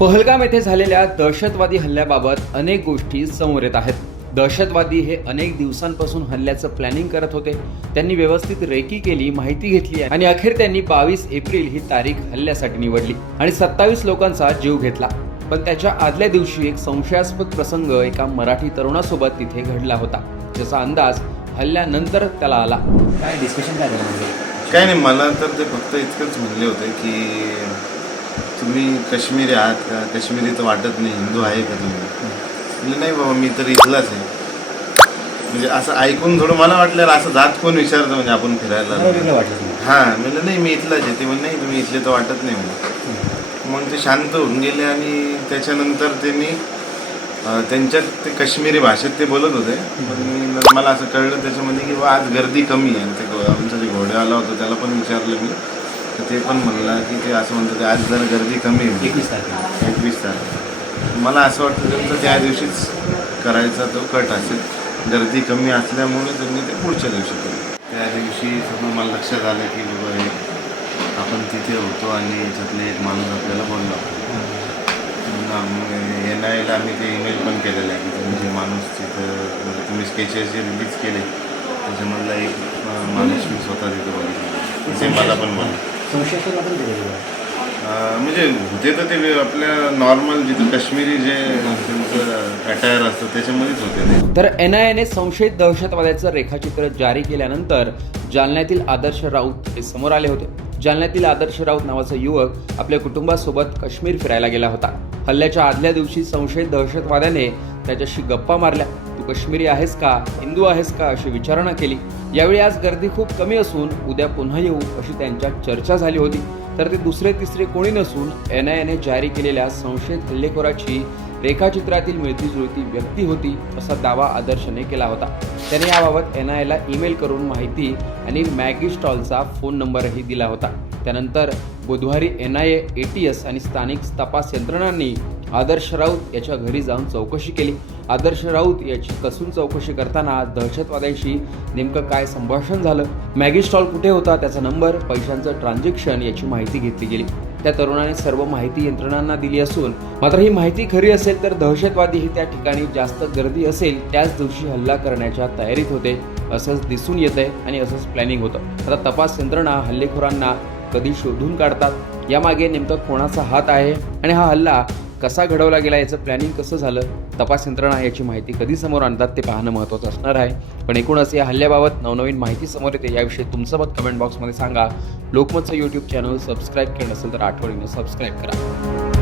पहलगाम येथे झालेल्या दहशतवादी हल्ल्याबाबत अनेक गोष्टी समोर येत आहेत. दहशतवादी हे अनेक दिवसांपासून हल्ल्याचं प्लॅनिंग करत होते. त्यांनी व्यवस्थित रेकी केली माहिती घेतली आणि अखेर त्यांनी बावीस एप्रिल ही तारीख हल्ल्यासाठी निवडली आणि सत्तावीस लोकांचा जीव घेतला. पण त्याच्या आदल्या दिवशी एक संशयास्पद प्रसंग एका मराठी तरुणासोबत तिथे घडला होता ज्याचा अंदाज हल्ल्यानंतर त्याला आला. काय डिस्कशन काय झालं? म्हणजे काय नाही मला तर ते फक्त इतकंच म्हणले होते की तुम्ही काश्मीरी आहात का? काश्मीरी तर वाटत नाही हिंदू आहे का तुम्ही? म्हणजे नाही बाबा मी तर इथलाच आहे. म्हणजे असं ऐकून थोडं मला वाटलं असं जात कोण विचारतं म्हणजे आपण फिरायला? हां म्हणजे नाही मी इथलाच आहे. ते म्हणजे नाही तुम्ही इथले तर वाटत नाही. म्हणजे मग ते शांत होऊन गेले आणि त्याच्यानंतर त्यांनी त्यांच्यात ते काश्मीरी भाषेत ते बोलत होते. पण मी- मला असं कळलं त्याच्यामध्ये की आज गर्दी कमी आहे. ते आमचा जे घोडेवाला होता त्याला पण विचारलं मी. तर ते पण म्हणला की ते असं म्हणतं की आज जरा गर्दी कमी आहे. एकवीस तारखेला. एकवीस तारीख मला असं वाटतं त्यांचं त्या दिवशीच करायचा तो कट असेल. गर्दी कमी असल्यामुळे त्यांनी ते पुढच्या दिवशी केलं त्या दिवशी सगळं मला लक्षात आलं की बाबा हे आपण तिथे होतो आणि याच्यातले एक माणूस आपल्याला बोलला एन आयला आम्ही ते ईमेल पण केलेलं आहे की तुम्ही जे माणूस तिथं म्हणजे तुम्ही स्केचेस जे रिलीज केले त्याच्यामधला एक माणूस मी स्वतः तिथं बघितला ते मला पण बोलला संशयास्पद. अं, म्हणजे होते तर ते आपल्या नॉर्मल जिथं काश्मीरी जे त्यांचं अटायर असतं त्याच्यामध्येच होते ते. तर एन आय एने संशयित दहशतवाद्याचं रेखाचित्र जारी केल्यानंतर जालन्यातील आदर्श राऊत हे समोर आले होते. जालन्यातील आदर्श राऊत नावाचा युवक आपल्या कुटुंबासोबत काश्मीर फिरायला गेला होता. हल्ल्याच्या आदल्या दिवशी संशयित दहशतवाद्याने त्याच्याशी गप्पा मारल्या. तू काश्मीरी आहेस का हिंदू आहेस का अशी विचारणा केली. यावेळी आज गर्दी खूप कमी असून उद्या पुन्हा येऊ अशी त्यांच्यात चर्चा झाली होती. तर ते दुसरे तिसरे कोणी नसून एन आय एने जारी केलेल्या संशयित हल्लेखोराची रेखाचित्रातील मिळती जुळती व्यक्ती होती असा दावा आदर्शने केला होता. त्याने याबाबत एन आयला ईमेल करून माहिती आणि मॅगी स्टॉलचा फोन नंबरही दिला होता. त्यानंतर बुधवारी N I A T S आणि स्थानिक तपास यंत्रणांनी आदर्श राऊत याच्या घरी जाऊन चौकशी केली. आदर्श राऊत याची कसून चौकशी करताना दहशतवाद्यांशी नेमकं काय संभाषण झालं? मॅगी स्टॉल कुठे होता? त्याचा नंबर पैशांचं ट्रान्झॅक्शन याची माहिती घेतली गेली. त्या तरुणाने सर्व माहिती यंत्रणांना दिली असून मात्र ही माहिती खरी असेल तर दहशतवादी ही त्या ठिकाणी जास्त गर्दी असेल त्याच दिवशी हल्ला करण्याच्या तयारीत होते असंच दिसून येत आहे आणि असंच प्लॅनिंग होतं. आता तपास यंत्रणा हल्लेखोरांना कधी शोधून काढतात? यामागे नेमकं कोणाचा हात आहे? आणि हा हल्ला कसा घडवला गेला याचं प्लॅनिंग कसं झालं तपास यंत्रणा याची माहिती कधी समोर आणतात ते पाहणं महत्त्वाचं असणार आहे. पण एकूणच या हल्ल्याबाबत नवनवीन माहिती समोर येते याविषयी तुमचं मत कमेंट बॉक्समध्ये सांगा. लोकमतचं यूट्यूब चॅनल सबस्क्राईब केलं नसेल तर आठवणीनं सबस्क्राईब करा.